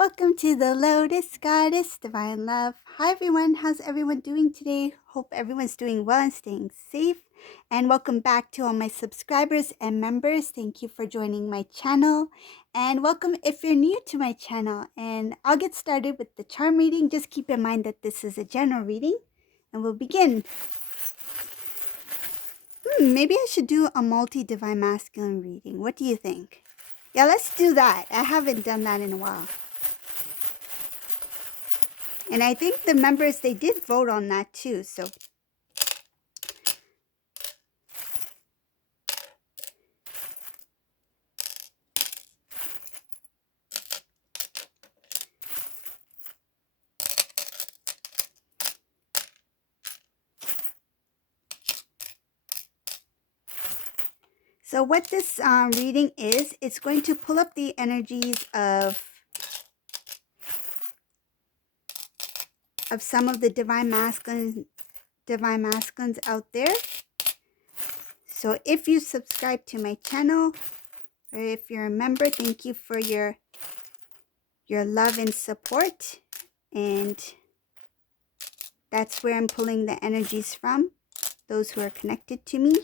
Welcome to the Lotus Goddess Divine Love. Hi everyone, how's everyone doing today? Hope everyone's doing well and staying safe. And welcome back to all my subscribers and members. Thank you for joining my channel. And welcome if you're new to my channel. And I'll get started with the charm reading. Just keep in mind that this is a general reading. And we'll begin. Maybe I should do a multi-divine masculine reading. What do you think? Yeah, let's do that. I haven't done that in a while. And I think the members, they did vote on that too. So what this reading is, it's going to pull up the energies of some of the divine masculines out there. So if you subscribe to my channel, or if you're a member, thank you for your love and support. And that's where I'm pulling the energies from. Those who are connected to me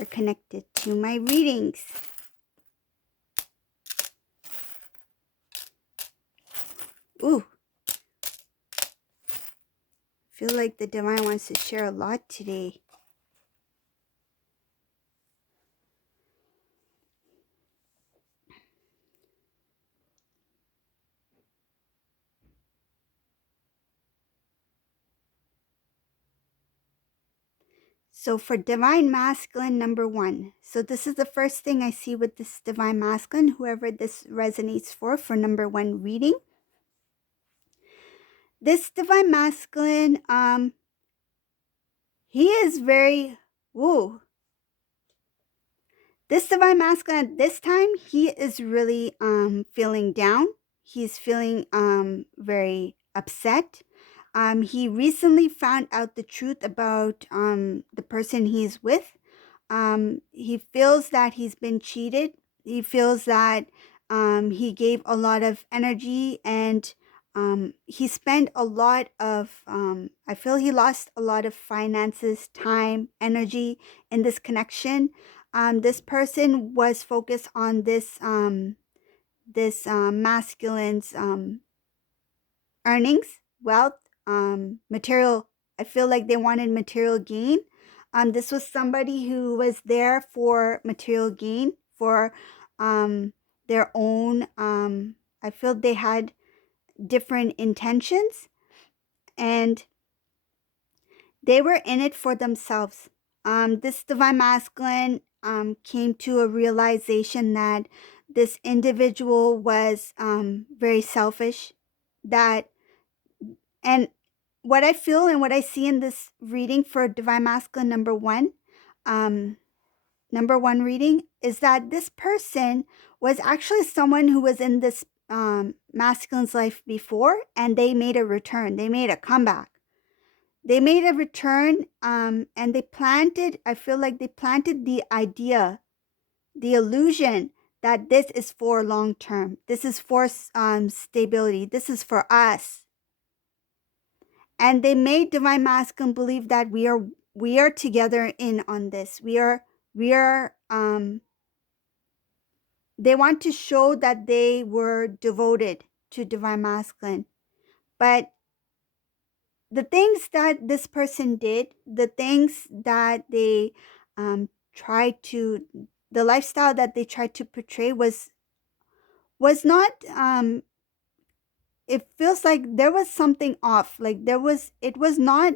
are connected to my readings. Ooh. I feel like the divine wants to share a lot today. So for divine masculine number 1. So this is the first thing I see with this divine masculine, whoever this resonates for number 1 reading. This divine masculine, he is very, woo. This divine masculine at this time, he is really feeling down. He's feeling very upset. He recently found out the truth about the person he's with. He feels that he's been cheated. He feels that he gave a lot of energy and he spent a lot of, I feel he lost a lot of finances, time, energy in this connection. This person was focused on this masculine's earnings, wealth, material. I feel like they wanted material gain. This was somebody who was there for material gain, for their own. I feel they had different intentions and they were in it for themselves. This divine masculine came to a realization that this individual was very selfish, that and what I feel and what I see in this reading for divine masculine number 1 reading is that this person was actually someone who was in this masculine's life before, and they made a return. They made a comeback. They made a return and they planted, I feel like they planted the idea, the illusion that this is for long term. This is for stability. This is for us. And they made divine masculine believe that we are together in on this. We are they want to show that they were devoted to divine masculine. But the things that this person did, the things that they tried to, the lifestyle that they tried to portray was not it feels like there was something off. Like it was not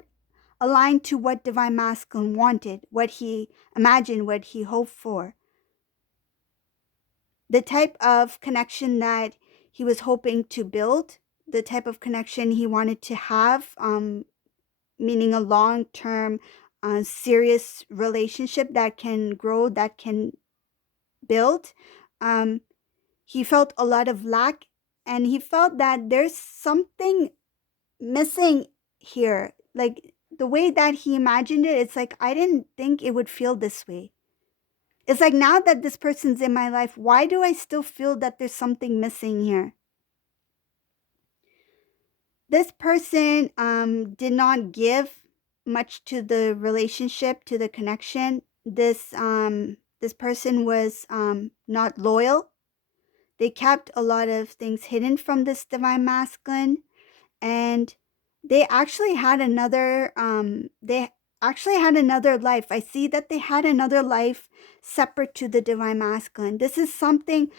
aligned to what divine masculine wanted, what he imagined, what he hoped for. The type of connection that he was hoping to build, the type of connection he wanted to have, meaning a long-term, serious relationship that can grow, that can build. He felt a lot of lack, and he felt that there's something missing here. Like the way that he imagined it, it's like, I didn't think it would feel this way. It's like, now that this person's in my life, why do I still feel that there's something missing here? this person did not give much to the relationship, to the connection. This person was not loyal. They kept a lot of things hidden from this divine masculine, and they actually had another life. I see that they had another life separate to the divine masculine. This is something,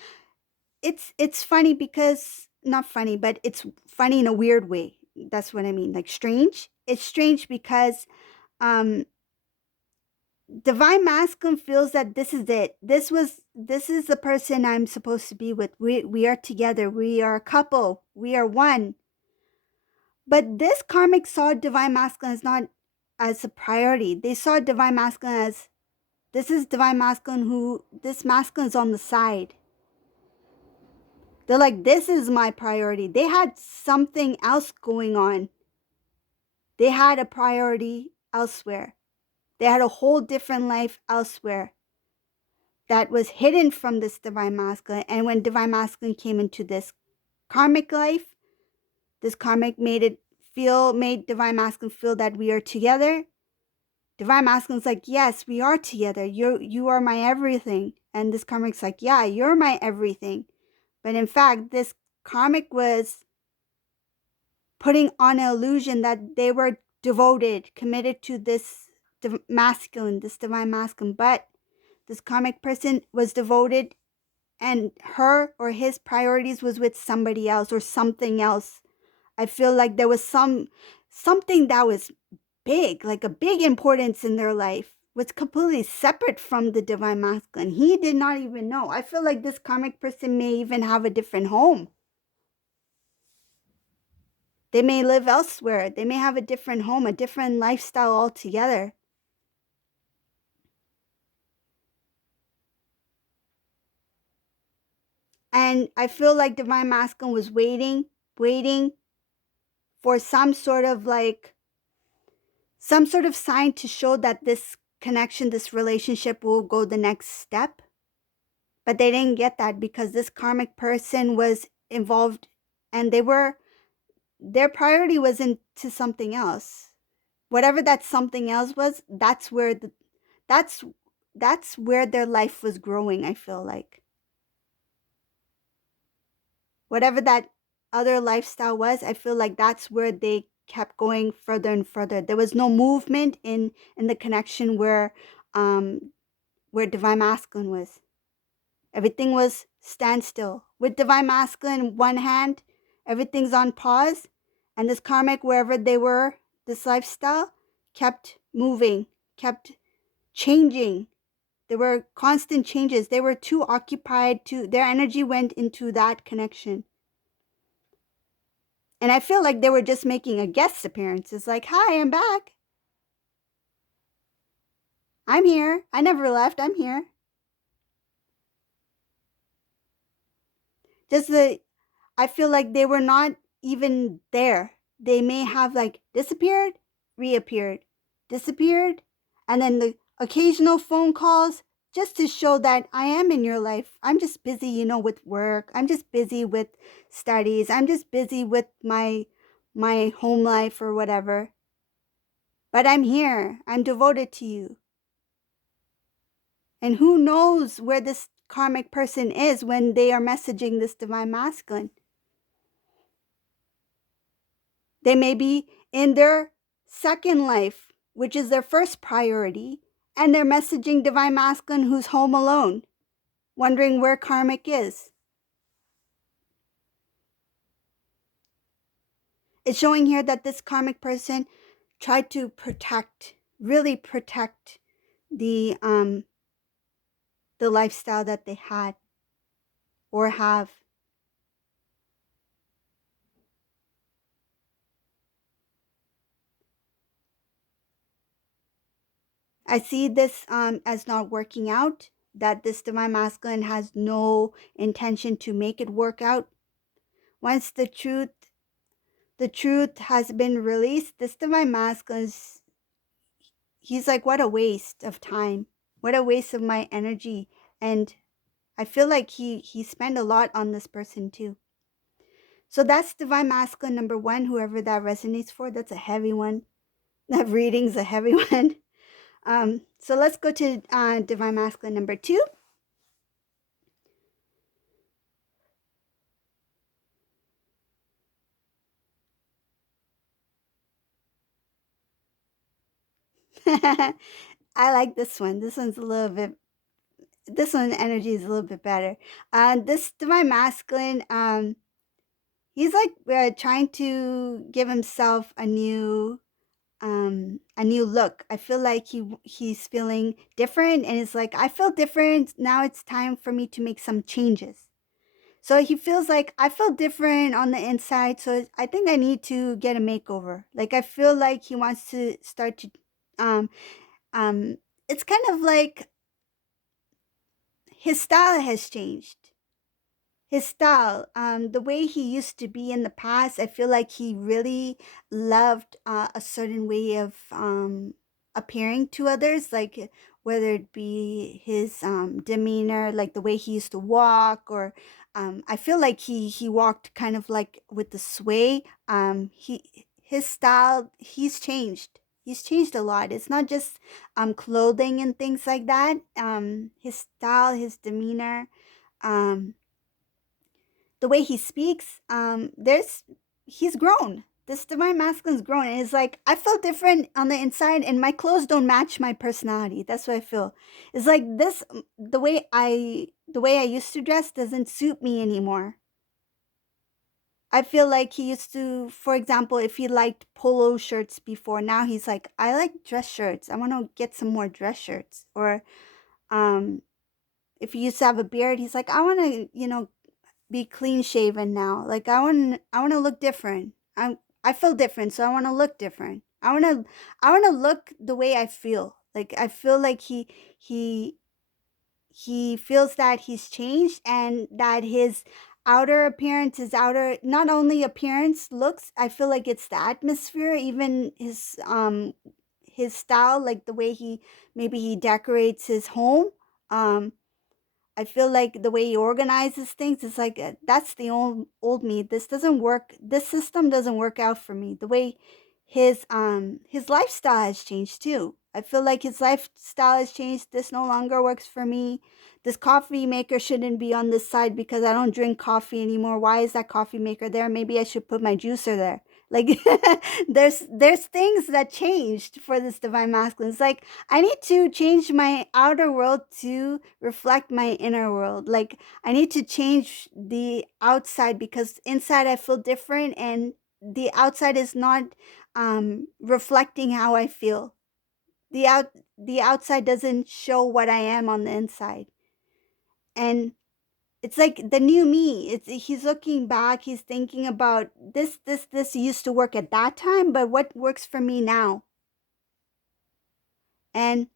it's funny because, not funny, but it's funny in a weird way. That's what I mean, like strange. It's strange because um divine masculine feels that this is it. This is the person I'm supposed to be with. We are together. We are a couple. We are one. But this karmic saw divine masculine as not as a priority. They saw divine masculine as, this is divine masculine who, this masculine is on the side. They're like, this is my priority. They had something else going on. They had a priority elsewhere. They had a whole different life elsewhere that was hidden from this divine masculine. And when divine masculine came into this karmic life, this karmic made divine masculine feel that we are together. Divine masculine's like, yes, we are together. You are my everything. And this karmic's like, yeah, you're my everything. But in fact, this karmic was putting on an illusion that they were devoted, committed to this masculine, this divine masculine. But this karmic person was devoted, and her or his priorities was with somebody else or something else. I feel like there was something that was big, like a big importance in their life, was completely separate from the divine masculine. He did not even know. I feel like this karmic person may even have a different home. They may live elsewhere. They may have a different home, a different lifestyle altogether. And I feel like divine masculine was waiting for some sort of sign to show that this connection, this relationship will go the next step. But they didn't get that because this karmic person was involved, and their priority was into something else. Whatever that something else was, that's where their life was growing, I feel like. Whatever that other lifestyle was, I feel like that's where they kept going further and further. There was no movement in the connection where divine masculine was. Everything was standstill. With divine masculine in one hand, everything's on pause, and this karmic, wherever they were, this lifestyle kept moving, kept changing. There were constant changes. They were too occupied to, their energy went into that connection. And I feel like they were just making a guest appearance. It's like, hi, I'm back. I'm here. I never left. I'm here. I feel like they were not even there. They may have disappeared, reappeared, disappeared, and then the occasional phone calls just to show that I am in your life. I'm just busy, with work. I'm just busy with studies. I'm just busy with my home life or whatever. But I'm here. I'm devoted to you. And who knows where this karmic person is when they are messaging this divine masculine. They may be in their second life, which is their first priority, and they're messaging divine masculine who's home alone, wondering where karmic is. It's showing here that this karmic person tried to really protect the lifestyle that they had or have. I see this as not working out, that this divine masculine has no intention to make it work out. Once the truth has been released, this divine masculine, he's like, what a waste of time. What a waste of my energy. And I feel like he spent a lot on this person too. So that's divine masculine number one. Whoever that resonates for, that's a heavy one. That reading's a heavy one. So let's go to divine masculine number two. I like this one. This one's a little bit. This one energy is a little bit better. This divine masculine. He's like trying to give himself a new look. I feel like he's feeling different, and it's like I feel different now. It's time for me to make some changes. So he feels like I feel different on the inside, so I think I need to get a makeover. Like I feel like he wants to start to um um it's kind of like his style has changed. His style, the way he used to be in the past, I feel like he really loved a certain way of appearing to others, like whether it be his demeanor, like the way he used to walk, or I feel like he walked kind of like with the sway. His style, he's changed. He's changed a lot. It's not just clothing and things like that. His style, his demeanor. Um, the way he speaks, there's he's grown. This divine masculine's grown, and it's like I feel different on the inside, and my clothes don't match my personality. That's what I feel. It's like this, the way I used to dress doesn't suit me anymore. I feel like he used to, for example, if he liked polo shirts before, now he's like, I like dress shirts. I want to get some more dress shirts. Or um, if he used to have a beard, he's like, I want to, be clean shaven now. Like I want to look different. I feel different, so I want to look different. I want to look the way I feel. Like I feel like he he feels that he's changed, and that his outer appearance, his outer, not only appearance, looks, I feel like it's the atmosphere, even his style, like the way he, maybe he decorates his home. um I feel like the way he organizes things is like that's the old me. This doesn't work. This system doesn't work out for me. The way his lifestyle has changed too. I feel like his lifestyle has changed. This no longer works for me. This coffee maker shouldn't be on this side because I don't drink coffee anymore. Why is that coffee maker there? Maybe I should put my juicer there. Like there's things that changed for this divine masculine. It's like I need to change my outer world to reflect my inner world. Like I need to change the outside because inside I feel different, and the outside is not reflecting how I feel. The outside doesn't show what I am on the inside. And it's like the new me. It's he's looking back, he's thinking about this used to work at that time, but what works for me now? And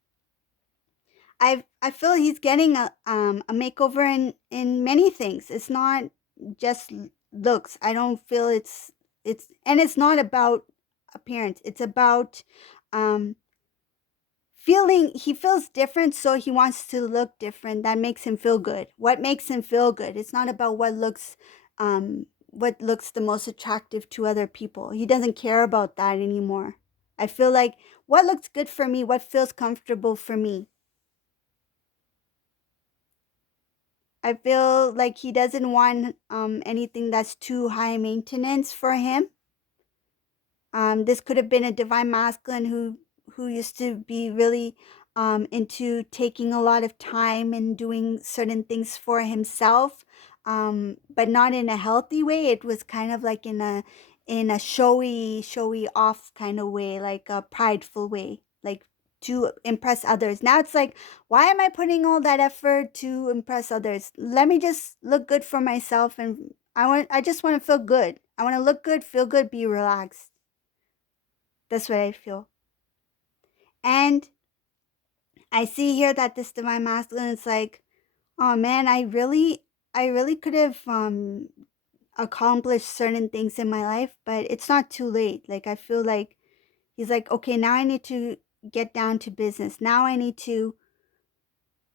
I feel he's getting a makeover in many things. It's not just looks. I don't feel it's not about appearance. It's about um feeling, he feels different, so he wants to look different. That makes him feel good. What makes him feel good? It's not about what looks the most attractive to other people. He doesn't care about that anymore. I feel like what looks good for me, what feels comfortable for me. I feel like he doesn't want anything that's too high maintenance for him. This could have been a divine masculine who used to be really into taking a lot of time and doing certain things for himself, but not in a healthy way. It was kind of like in a showy off kind of way, like a prideful way, like to impress others. Now it's like, why am I putting all that effort to impress others? Let me just look good for myself, and I just want to feel good. I want to look good, feel good, be relaxed. That's what I feel. And I see here that this divine masculine is like, oh man, I really could have accomplished certain things in my life, but it's not too late. Like I feel like he's like, okay, now I need to get down to business. Now I need to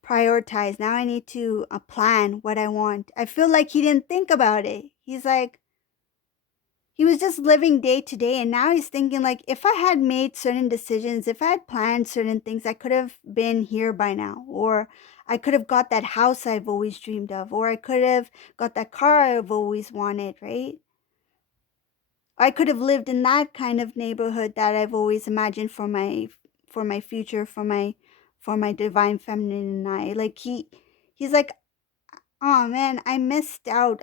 prioritize. Now I need to plan what I want. I feel like he didn't think about it. He's like, he was just living day to day, and now he's thinking like, if I had made certain decisions, if I had planned certain things, I could have been here by now, or I could have got that house I've always dreamed of, or I could have got that car I've always wanted, right? I could have lived in that kind of neighborhood that I've always imagined for my future, for my divine feminine and I. Like he's like, oh man, I missed out.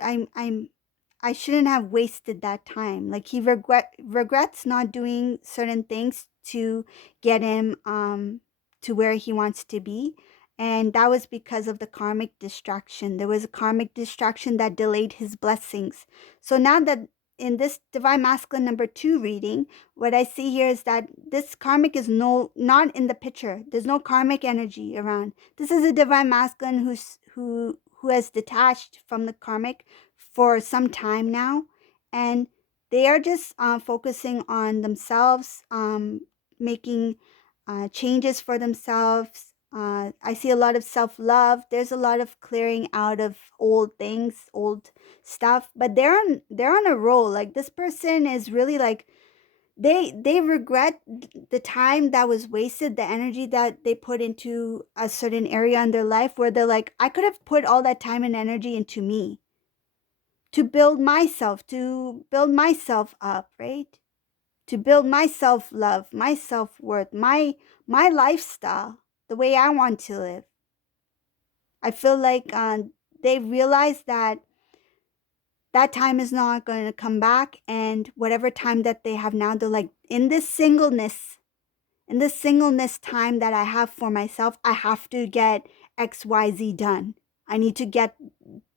I shouldn't have wasted that time. Like he regrets not doing certain things to get him to where he wants to be. And that was because of the karmic distraction. There was a karmic distraction that delayed his blessings. So now that in this divine masculine number 2 reading, what I see here is that this karmic is not in the picture. There's no karmic energy around. This is a divine masculine who has detached from the karmic for some time now, and they are just focusing on themselves, making changes for themselves. I see a lot of self-love. There's a lot of clearing out of old things, old stuff, but they're on a roll. Like this person is really like they regret the time that was wasted, the energy that they put into a certain area in their life, where they're like, I could have put all that time and energy into me to build myself up, right? To build my self-love, my self-worth, my lifestyle, the way I want to live. I feel like they realize that that time is not going to come back, and whatever time that they have now, they're like, in this singleness time that I have for myself, I have to get XYZ done. I need to get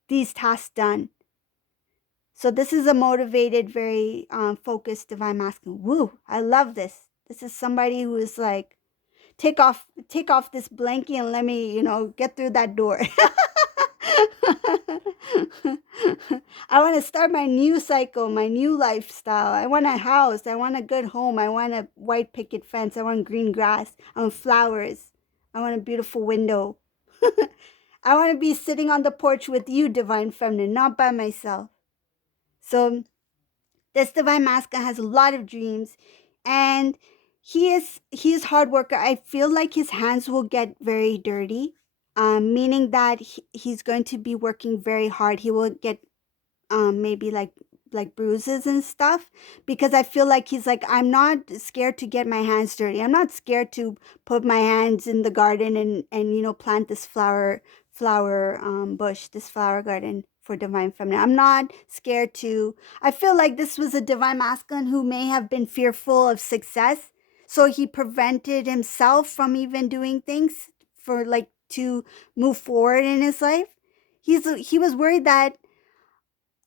these tasks done. So this is a motivated, very focused divine masculine. Woo! I love this. This is somebody who is like, take off this blankie and let me, get through that door. I want to start my new cycle, my new lifestyle. I want a house. I want a good home. I want a white picket fence. I want green grass. I want flowers. I want a beautiful window. I want to be sitting on the porch with you, divine feminine, not by myself. So this divine masculine has a lot of dreams, and he is hard worker. I feel like his hands will get very dirty, meaning that he's going to be working very hard. He will get maybe like bruises and stuff, because I feel like he's like, I'm not scared to get my hands dirty. I'm not scared to put my hands in the garden and plant this flower bush, this flower garden for divine feminine. I'm not scared to. I feel like this was a divine masculine who may have been fearful of success, so he prevented himself from even doing things for like to move forward in his life. He was worried that,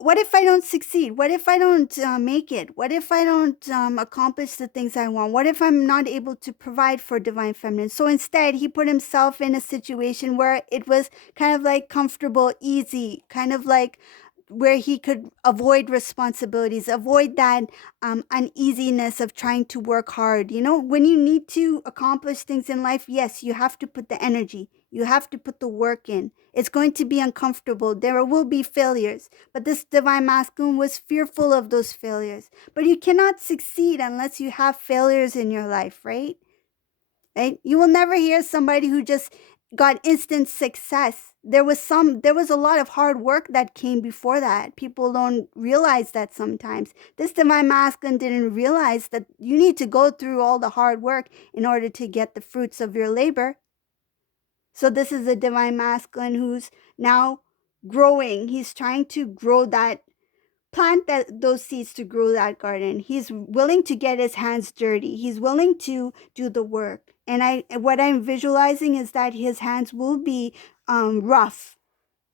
what if I don't succeed? What if I don't make it? What if I don't accomplish the things I want? What if I'm not able to provide for divine feminine? So instead, he put himself in a situation where it was kind of like comfortable, easy, kind of like where he could avoid responsibilities, avoid that uneasiness of trying to work hard. When you need to accomplish things in life, yes, you have to put the energy, you have to put the work in. It's going to be uncomfortable. There will be failures. But this divine masculine was fearful of those failures. But you cannot succeed unless you have failures in your life, right? Right? You will never hear somebody who just got instant success. There was a lot of hard work that came before that. People don't realize that sometimes. This divine masculine didn't realize that you need to go through all the hard work in order to get the fruits of your labor. So this is a divine masculine who's now growing. He's trying to grow that, plant those seeds to grow that garden. He's willing to get his hands dirty. He's willing to do the work. And what I'm visualizing is that his hands will be rough.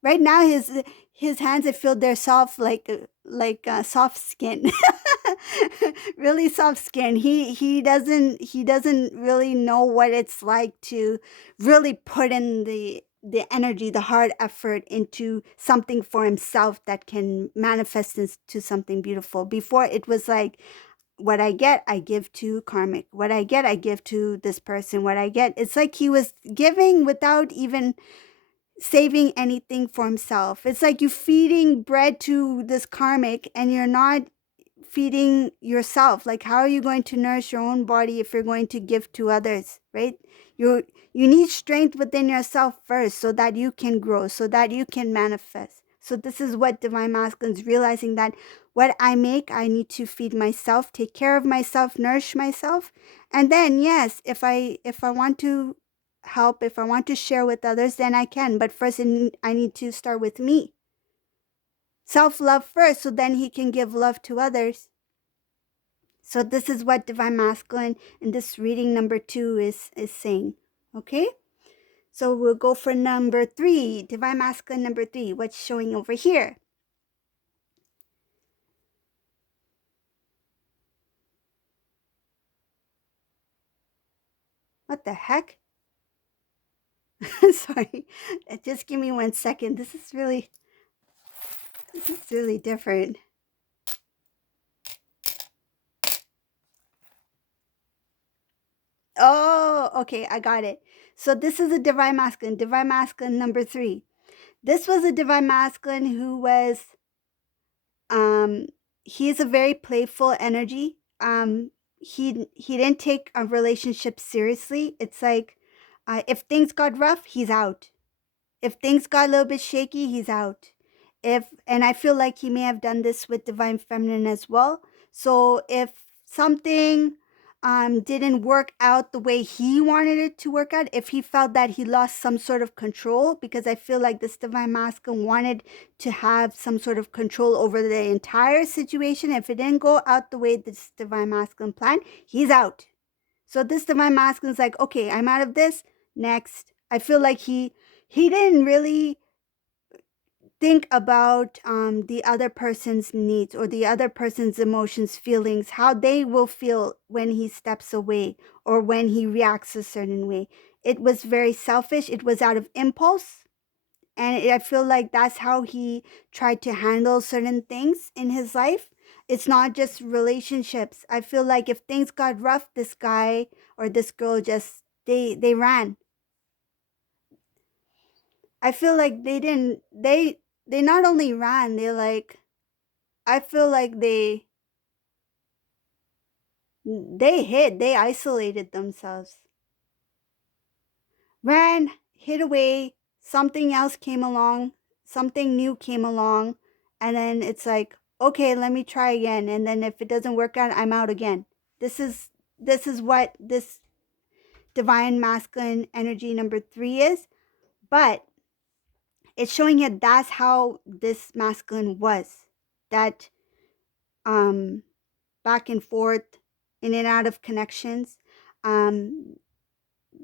Right now, his hands, I feel they're soft, like soft skin, really soft skin. He doesn't really know what it's like to really put in the energy, the hard effort into something for himself that can manifest into something beautiful. Before, it was like, what I get, I give to karmic. What I get, I give to this person. What I get, it's like he was giving without even saving anything for himself. It's like you feeding bread to this karmic, and you're not feeding yourself? Like, how are you going to nourish your own body if you're going to give to others, right? You need strength within yourself first so that you can grow, so that you can manifest. So this is what Divine Masculine is realizing, that what I make, I need to feed myself, take care of myself, nourish myself. And then, yes, if I want to help, if I want to share with others, then I can. But first, I need to start with me. Self-love first, so then he can give love to others. So this is what Divine Masculine in this reading number 2 is saying. Okay? So we'll go for number 3. Divine Masculine number 3. What's showing over here? What the heck? Sorry. Just give me 1 second. This is really different. Oh, okay, I got it. So this is a Divine Masculine number 3. This was a Divine Masculine who was, he is a very playful energy. He didn't take a relationship seriously. It's like, if things got rough, he's out. If things got a little bit shaky, he's out. And I feel like he may have done this with Divine Feminine as well. So if something didn't work out the way he wanted it to work out, if he felt that he lost some sort of control, because I feel like this Divine Masculine wanted to have some sort of control over the entire situation. If it didn't go out the way this Divine Masculine planned, he's out. So this Divine Masculine is like, okay, I'm out of this. Next. I feel like he didn't really think about the other person's needs or the other person's emotions, feelings, how they will feel when he steps away or when he reacts a certain way. It was very selfish. It was out of impulse. And I feel like that's how he tried to handle certain things in his life. It's not just relationships. I feel like if things got rough, this guy or this girl just, they ran. I feel like they not only ran, they like, I feel like they isolated themselves. Ran, hid away, something else came along, something new came along, and then it's like, okay, let me try again, and then if it doesn't work out, I'm out again. This is what this Divine Masculine energy number 3 is, but it's showing that that's how this masculine was. That back and forth, in and out of connections. Um,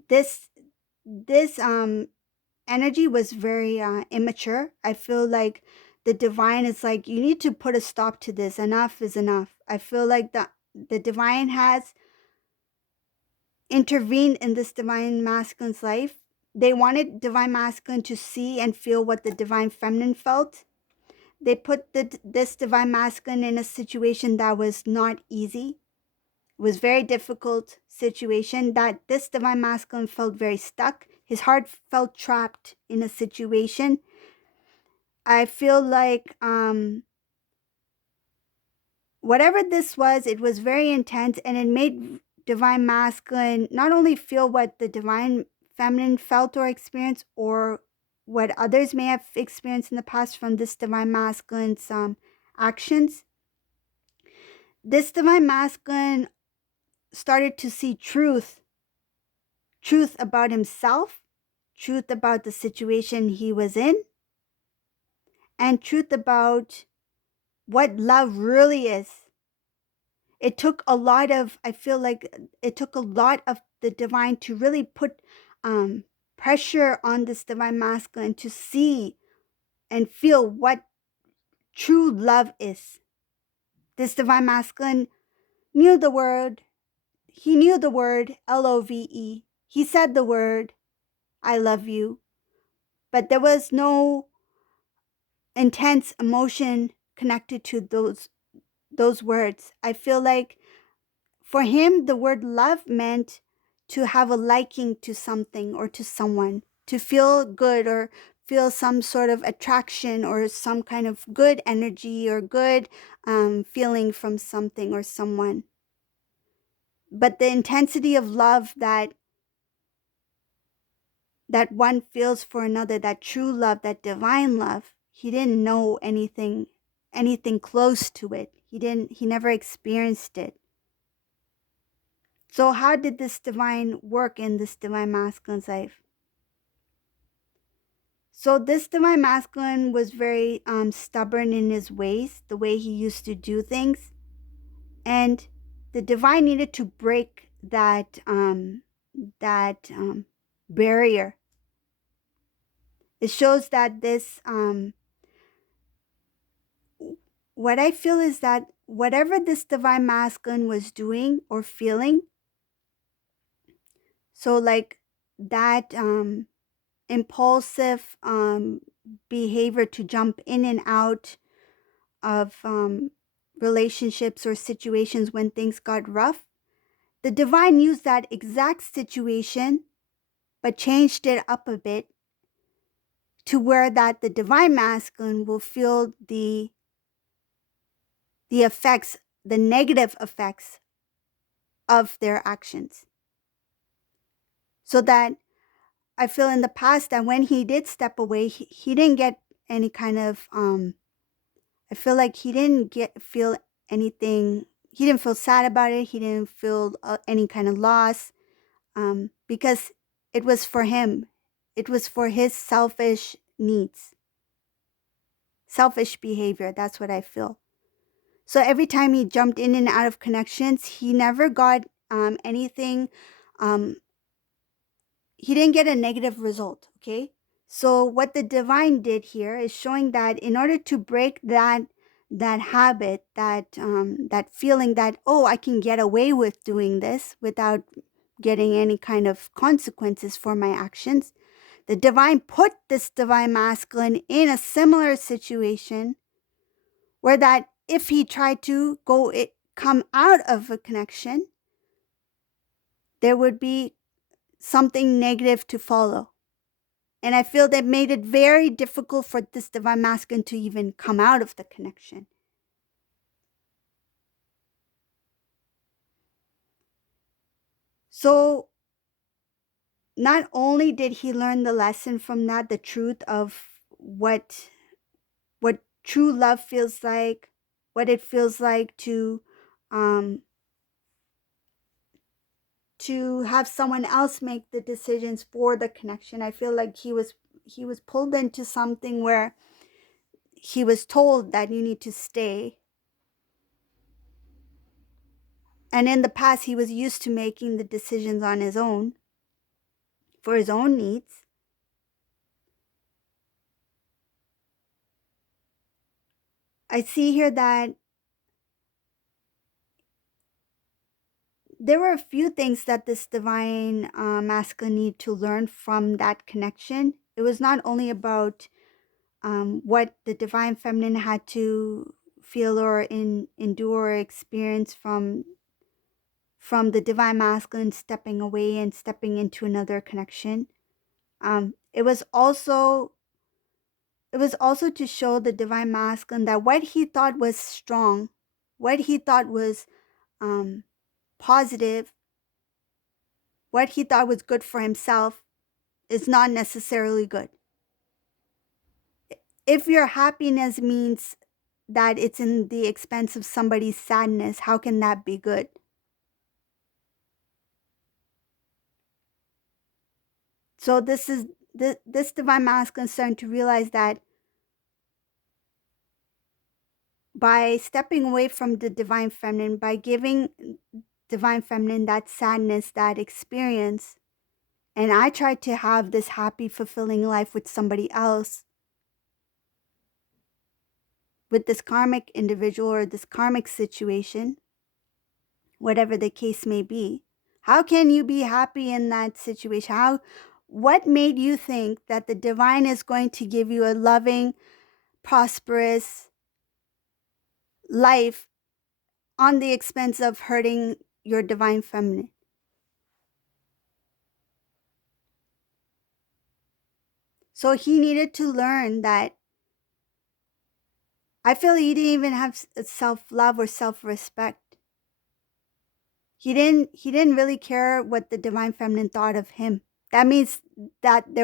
this energy was very immature. I feel like the divine is like, you need to put a stop to this. Enough is enough. I feel like the divine has intervened in this Divine Masculine's life. They wanted Divine Masculine to see and feel what the Divine Feminine felt. They put this Divine Masculine in a situation that was not easy. It was very difficult situation that this Divine Masculine felt very stuck. His heart felt trapped in a situation. I feel like whatever this was, it was very intense, and it made Divine Masculine not only feel what the Divine Feminine felt or experienced, or what others may have experienced in the past from this Divine Masculine's actions. This Divine Masculine started to see truth about himself, truth about the situation he was in, and truth about what love really is. It took a lot of, I feel like it took a lot of the divine to really put pressure on this Divine Masculine to see and feel what true love is. This Divine Masculine knew the word, he knew the word love. He said the word, I love you. But there was no intense emotion connected to those words. I feel like for him, the word love meant to have a liking to something or to someone, to feel good or feel some sort of attraction or some kind of good energy or good feeling from something or someone. But the intensity of love that one feels for another, that true love, that divine love, he didn't know anything close to it. He never experienced it. So how did this divine work in this divine masculine's life? So this divine masculine was very stubborn in his ways, the way he used to do things. And the divine needed to break that barrier. It shows that this what I feel is that whatever this divine masculine was doing or feeling, so like that impulsive behavior to jump in and out of relationships or situations when things got rough, the divine used that exact situation but changed it up a bit to where that the divine masculine will feel the effects, the negative effects of their actions. So that I feel in the past that when he did step away, he didn't get any kind of I feel like he didn't feel anything. He didn't feel sad about it. He didn't feel any kind of loss because it was for him. It was for his selfish needs, selfish behavior. That's what I feel. So every time he jumped in and out of connections, he never got anything. He didn't get a negative result. Okay. So what the divine did here is showing that in order to break that habit, that feeling that, oh, I can get away with doing this without getting any kind of consequences for my actions, the divine put this divine masculine in a similar situation where that if he tried to come out of a connection, there would be something negative to follow. And I feel that made it very difficult for this divine masculine to even come out of the connection. So not only did he learn the lesson from that, the truth of what true love feels like, what it feels like to have someone else make the decisions for the connection. I feel like he was pulled into something where he was told that you need to stay. And in the past, he was used to making the decisions on his own for his own needs. I see here that there were a few things that this divine masculine need to learn from that connection. It was not only about what the divine feminine had to feel or endure or experience from the divine masculine stepping away and stepping into another connection. It was also to show the divine masculine that what he thought was strong, what he thought was positive, what he thought was good for himself is not necessarily good. If your happiness means that it's in the expense of somebody's sadness, how can that be good? So this divine masculine is starting to realize that by stepping away from the divine feminine, by giving divine feminine that sadness, that experience, and I tried to have this happy, fulfilling life with somebody else, with this karmic individual or this karmic situation, whatever the case may be. How can you be happy in that situation? What made you think that the divine is going to give you a loving, prosperous life on the expense of hurting your divine feminine? So he needed to learn that. I feel he didn't even have self-love or self-respect. He didn't really care what the divine feminine thought of him. That means that there